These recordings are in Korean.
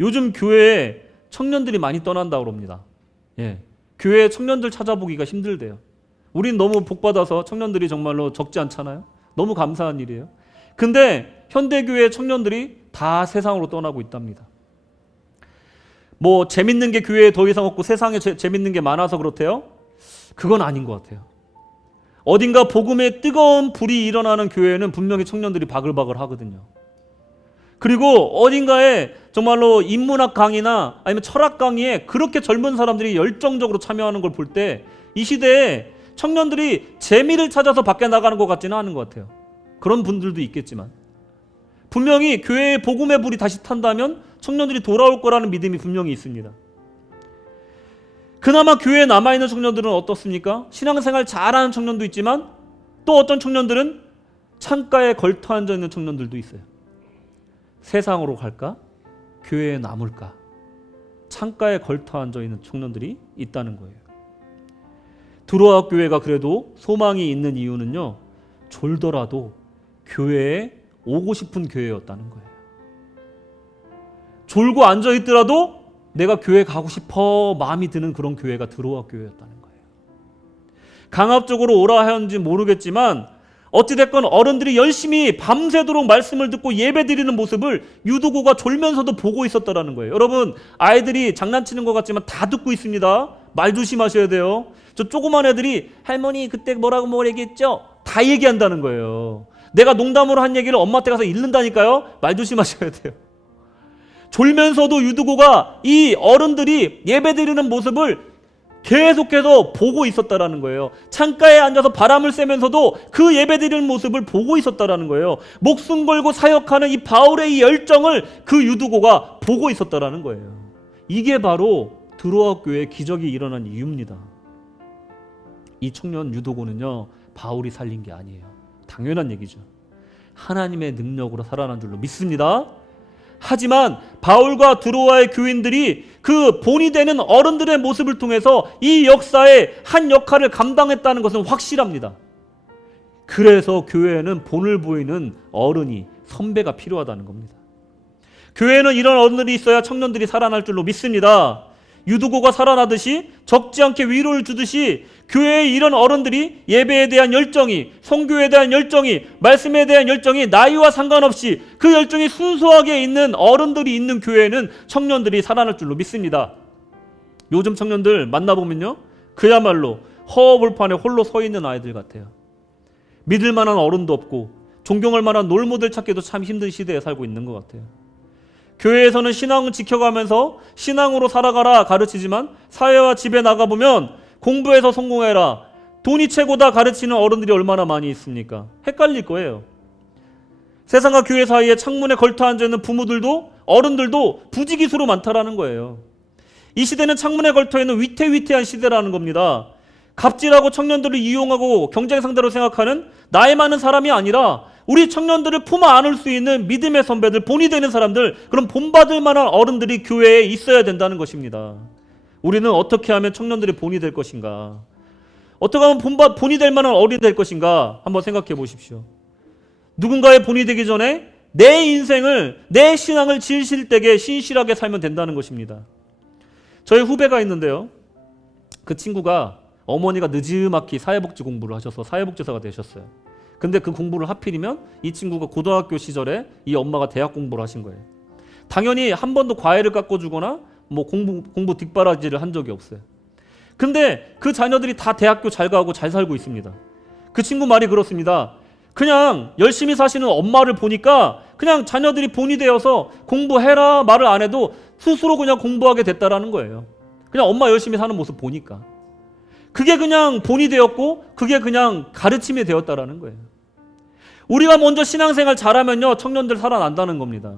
요즘 교회에 청년들이 많이 떠난다고 그럽니다. 예. 교회에 청년들 찾아보기가 힘들대요. 우린 너무 복받아서 청년들이 정말로 적지 않잖아요. 너무 감사한 일이에요. 근데 현대교회 청년들이 다 세상으로 떠나고 있답니다. 뭐 재밌는 게 교회에 더 이상 없고 세상에 재밌는 게 많아서 그렇대요? 그건 아닌 것 같아요. 어딘가 복음의 뜨거운 불이 일어나는 교회에는 분명히 청년들이 바글바글 하거든요. 그리고 어딘가에 정말로 인문학 강의나 아니면 철학 강의에 그렇게 젊은 사람들이 열정적으로 참여하는 걸 볼 때 이 시대에 청년들이 재미를 찾아서 밖에 나가는 것 같지는 않은 것 같아요. 그런 분들도 있겠지만 분명히 교회의 복음의 불이 다시 탄다면 청년들이 돌아올 거라는 믿음이 분명히 있습니다. 그나마 교회에 남아있는 청년들은 어떻습니까? 신앙생활 잘하는 청년도 있지만 또 어떤 청년들은 창가에 걸터 앉아있는 청년들도 있어요. 세상으로 갈까? 교회에 남을까? 창가에 걸터 앉아있는 청년들이 있다는 거예요. 드로아 교회가 그래도 소망이 있는 이유는요, 졸더라도 교회에 오고 싶은 교회였다는 거예요. 졸고 앉아있더라도 내가 교회 가고 싶어 마음이 드는 그런 교회가 드로아 교회였다는 거예요. 강압적으로 오라 하였는지 모르겠지만 어찌됐건 어른들이 열심히 밤새도록 말씀을 듣고 예배드리는 모습을 유두고가 졸면서도 보고 있었다는 거예요. 여러분, 아이들이 장난치는 것 같지만 다 듣고 있습니다. 말 조심하셔야 돼요. 저 조그만 애들이 할머니 그때 뭐라고 뭘 얘기했죠? 다 얘기한다는 거예요. 내가 농담으로 한 얘기를 엄마한테 가서 읽는다니까요. 말 조심하셔야 돼요. 졸면서도 유두고가 이 어른들이 예배드리는 모습을 계속해서 보고 있었다라는 거예요. 창가에 앉아서 바람을 쐬면서도 그 예배드리는 모습을 보고 있었다라는 거예요. 목숨 걸고 사역하는 이 바울의 이 열정을 그 유두고가 보고 있었다라는 거예요. 이게 바로 드로아 교회에 기적이 일어난 이유입니다. 이 청년 유두고는요, 바울이 살린 게 아니에요. 당연한 얘기죠. 하나님의 능력으로 살아난 줄로 믿습니다. 하지만 바울과 드로아의 교인들이 그 본이 되는 어른들의 모습을 통해서 이 역사의 한 역할을 감당했다는 것은 확실합니다. 그래서 교회에는 본을 보이는 어른이, 선배가 필요하다는 겁니다. 교회에는 이런 어른들이 있어야 청년들이 살아날 줄로 믿습니다. 유두고가 살아나듯이 적지 않게 위로를 주듯이 교회의 이런 어른들이 예배에 대한 열정이, 선교에 대한 열정이, 말씀에 대한 열정이 나이와 상관없이 그 열정이 순수하게 있는 어른들이 있는 교회에는 청년들이 살아날 줄로 믿습니다. 요즘 청년들 만나보면요, 그야말로 허허벌판에 홀로 서 있는 아이들 같아요. 믿을 만한 어른도 없고 존경할 만한 롤모델 찾기도 참 힘든 시대에 살고 있는 것 같아요. 교회에서는 신앙을 지켜가면서 신앙으로 살아가라 가르치지만 사회와 집에 나가보면 공부해서 성공해라, 돈이 최고다 가르치는 어른들이 얼마나 많이 있습니까? 헷갈릴 거예요. 세상과 교회 사이에 창문에 걸터 앉아있는 부모들도 어른들도 부지기수로 많다라는 거예요. 이 시대는 창문에 걸터있는 위태위태한 시대라는 겁니다. 갑질하고 청년들을 이용하고 경쟁 상대로 생각하는 나이 많은 사람이 아니라 우리 청년들을 품어 안을 수 있는 믿음의 선배들, 본이 되는 사람들, 그런 본받을 만한 어른들이 교회에 있어야 된다는 것입니다. 우리는 어떻게 하면 청년들이 본이 될 것인가? 어떻게 하면 본이 될 만한 어른이 될 것인가? 한번 생각해 보십시오. 누군가의 본이 되기 전에 내 인생을, 내 신앙을 진실되게 신실하게 살면 된다는 것입니다. 저희 후배가 있는데요, 그 친구가 어머니가 느지막이 사회복지 공부를 하셔서 사회복지사가 되셨어요. 근데 그 공부를 하필이면 이 친구가 고등학교 시절에 이 엄마가 대학 공부를 하신 거예요. 당연히 한 번도 과외를 깎아주거나 뭐 공부 뒷바라지를 한 적이 없어요. 근데 그 자녀들이 다 대학교 잘 가고 잘 살고 있습니다. 그 친구 말이 그렇습니다. 그냥 열심히 사시는 엄마를 보니까 그냥 자녀들이 본이 되어서 공부해라 말을 안 해도 스스로 그냥 공부하게 됐다라는 거예요. 그냥 엄마 열심히 사는 모습 보니까. 그게 그냥 본이 되었고 그게 그냥 가르침이 되었다라는 거예요. 우리가 먼저 신앙생활 잘하면요, 청년들 살아난다는 겁니다.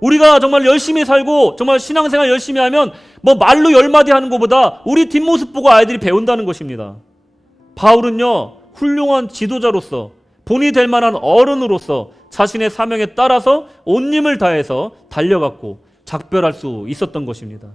우리가 정말 열심히 살고 정말 신앙생활 열심히 하면 뭐 말로 10마디 하는 것보다 우리 뒷모습 보고 아이들이 배운다는 것입니다. 바울은요, 훌륭한 지도자로서 본이 될 만한 어른으로서 자신의 사명에 따라서 온 힘을 다해서 달려갔고 작별할 수 있었던 것입니다.